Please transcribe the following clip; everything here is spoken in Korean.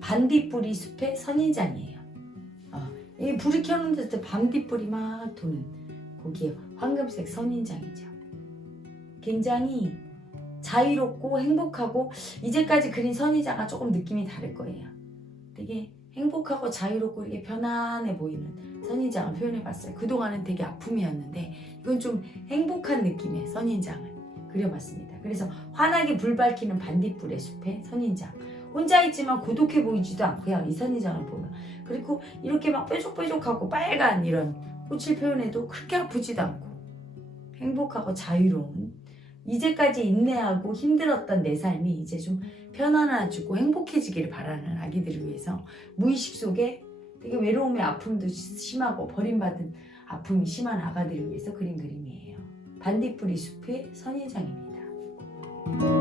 반딧불이 숲의 선인장이에요. 어, 이 불이 켜놓은 데 반딧불이 막 도는 거기에 황금색 선인장이죠. 굉장히 자유롭고 행복하고 이제까지 그린 선인장과 조금 느낌이 다를 거예요. 되게 행복하고 자유롭고 이렇게 편안해 보이는 선인장을 표현해봤어요. 그동안은 되게 아픔이었는데 이건 좀 행복한 느낌의 선인장을 그려봤습니다. 그래서 환하게 불 밝히는 반딧불의 숲의 선인장. 혼자 있지만 고독해 보이지도 않고요. 이 선인장을 보면. 그리고 이렇게 막 뾰족뾰족하고 빨간 이런 꽃을 표현해도 그렇게 아프지도 않고 행복하고 자유로운 이제까지 인내하고 힘들었던 내 삶이 이제 좀 편안해지고 행복해지기를 바라는 아기들을 위해서 무의식 속에 되게 외로움의 아픔도 심하고 버림받은 아픔이 심한 아가들을 위해서 그린 그림이에요. 반딧불이 숲의 선인장입니다.